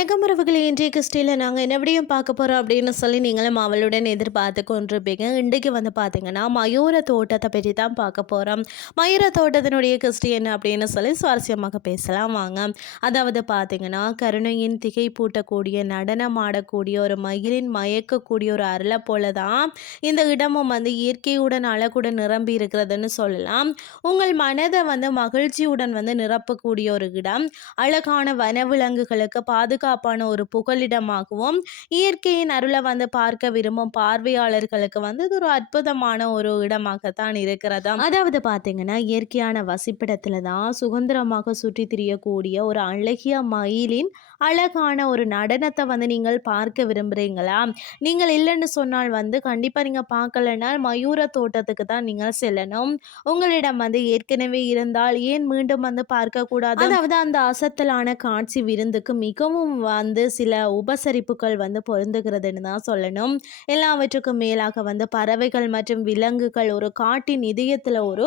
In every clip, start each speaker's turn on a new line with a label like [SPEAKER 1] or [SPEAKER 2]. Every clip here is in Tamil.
[SPEAKER 1] இன்றைய கிறிஸ்டியில் நாங்கள் என்ன விடையும் பார்க்க போகிறோம் அப்படின்னு சொல்லி நீங்களும் அவளுடன் எதிர்பார்த்து கொண்டிருப்பீங்க. இன்றைக்கு வந்து பார்த்தீங்கன்னா மயூர தோட்டத்தை பற்றி தான் பார்க்க போகிறோம் மயூர தோட்டத்தினுடைய கிறிஸ்டி என்ன அப்படின்னு சொல்லி சுவாரஸ்யமாக பேசலாம். வாங்க. அதாவது பார்த்தீங்கன்னா கருணையின் திகை பூட்டக்கூடிய நடனம் ஆடக்கூடிய ஒரு மயிலின் மயக்கக்கூடிய ஒரு அருளை போல தான் இந்த இடமும் வந்து இயற்கையுடன் அழகுடன் நிரம்பி இருக்கிறதுன்னு சொல்லலாம். உங்கள் மனதை வந்து மகிழ்ச்சியுடன் வந்து நிரப்பக்கூடிய ஒரு இடம். அழகான வனவிலங்குகளுக்கு பாதுகாப்பான ஒரு புகலிடமாகவும் இயற்கையின் அருளை வந்து பார்க்க விரும்பும் பார்வையாளர்களுக்கு வந்து இது ஒரு அற்புதமான ஒரு இடமாகத்தான் இருக்கிறதா? அதாவது பார்த்தீங்கன்னா இயற்கையான வசிப்பிடத்துல தான் சுதந்திரமாக சுற்றி திரியக்கூடிய ஒரு அழகிய மயிலின் அழகான ஒரு நடனத்தை வந்து நீங்கள் பார்க்க விரும்புகிறீங்களா நீங்கள் இல்லைன்னு சொன்னால் வந்து கண்டிப்பாக நீங்கள் பார்க்கலன்னா மயூர தோட்டத்துக்கு தான் நீங்கள் செல்லணும். உங்களிடம் வந்து ஏற்கனவே இருந்தால் ஏன் மீண்டும் வந்து பார்க்கக்கூடாது? அதாவது அந்த அசத்தலான காட்சி விருந்துக்கு மிகவும் வந்து சில உபசரிப்புகள் வந்து பொருந்துகிறதுன்னு தான் சொல்லணும். எல்லாவற்றுக்கும் மேலாக வந்து பறவைகள் மற்றும் விலங்குகள் ஒரு காட்டின் இதயத்தில் ஒரு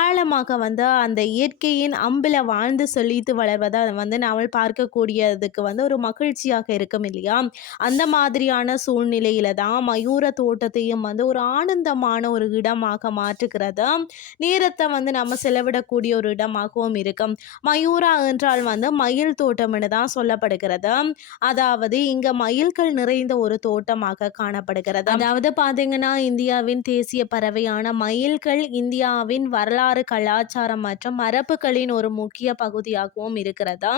[SPEAKER 1] ஆழமாக வந்து அந்த இயற்கையின் அம்பில் வாழ்ந்து சொல்லித்து வளர்வதை வந்து நாமல் பார்க்கக்கூடியதுக்கு வந்து ஒரு மகிழ்ச்சியாக இருக்கும் இல்லையா? அந்த மாதிரியான சூழ்நிலையில தான் மயூர தோட்டத்தையும் வந்து ஒரு ஆனந்தமான ஒரு இடமாக மாற்றுகிறது? நேரத்தை வந்து நம்ம செலவிடக்கூடிய ஒரு இடமாகவும் இருக்கும். மயூரா என்றால் வந்து மயில் தோட்டம்னு தான் சொல்லப்படுகிறது. அதாவது இங்க மயில்கள் நிறைந்த ஒரு தோட்டமாக காணப்படுகிறது. அதாவது பாத்தீங்கன்னா இந்தியாவின் தேசிய பறவையான மயில்கள் இந்தியாவின் வரலாறு கலாச்சாரம் மற்றும் மரபுகளின் ஒரு முக்கிய பகுதியாகவும் இருக்கிறது.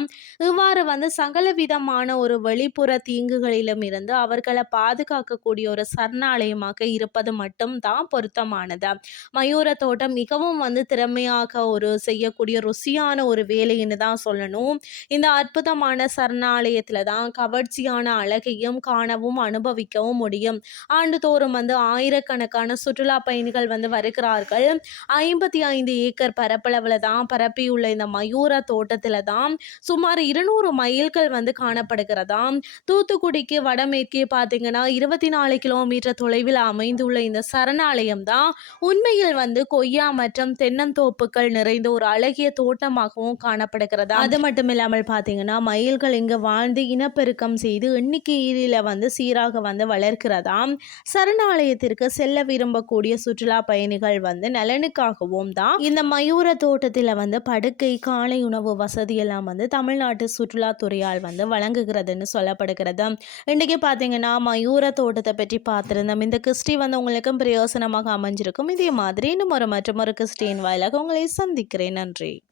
[SPEAKER 1] இவ்வாறு வந்து சகல விதமான ஒரு வெளிப்புற தீங்குகளிலும் இருந்து அவர்களை பாதுகாக்கக்கூடிய ஒரு சரணாலயமாக இருப்பது மட்டும் தான் பொருத்தமானது. மயூர தோட்டம் மிகவும் வந்து திறமையாக ஒரு செய்யக்கூடிய ருசியான ஒரு வேலைன்னு தான் சொல்லணும். இந்த அற்புதமான சரணாலய சரணாலயத்தில் தான் கவர்ச்சியான அழகையும் காணவும் அனுபவிக்கவும் முடியும். ஆண்டுதோறும் வந்து ஆயிரக்கணக்கான சுற்றுலா பயணிகள் வந்து வருகிறார்கள். ஐம்பத்தி ஐந்து ஏக்கர் பரப்பளவில் தான் பரப்பியுள்ள இந்த மயூர தோட்டத்தில் தான் சுமார் இருநூறு மைல்கள் வந்து காணப்படுகிறதாம் தூத்துக்குடிக்கு வடமேற்கே பார்த்தீங்கன்னா இருபத்தி நாலு கிலோமீட்டர் தொலைவில் அமைந்துள்ள இந்த சரணாலயம் தான் உண்மையில் வந்து கொய்யா மற்றும் தென்னந்தோப்புகள் நிறைந்த ஒரு அழகிய தோட்டமாகவும் காணப்படுகிறதா? அது மட்டும் இல்லாமல் பார்த்தீங்கன்னா மயில்கள் இங்கு வாழ்ந்து இனப்பெருக்கம் செய்து எண்ணிக்கையில வந்து சீராக வந்து வளர்க்கிறதாம். சரணாலயத்திற்கு செல்ல விரும்பக்கூடிய சுற்றுலா பயணிகள் வந்து நலனுக்காகவும் தான் இந்த மயூர தோட்டத்தில் வந்து படுக்கை காலை உணவு வசதி எல்லாம் வந்து தமிழ்நாட்டு சுற்றுலாத்துறையால் வந்து வழங்குகிறதுன்னு சொல்லப்படுகிறது. இன்றைக்கி பார்த்தீங்கன்னா மயூர தோட்டத்தை பற்றி பார்த்துருந்தோம். இந்த கிறிஸ்டி வந்து உங்களுக்கும் பிரயோசனமாக அமைஞ்சிருக்கும். இதே மாதிரி இன்னும் ஒரு மற்றும் ஒரு கிறிஸ்டியின் வாயிலாக உங்களை சந்திக்கிறேன். நன்றி.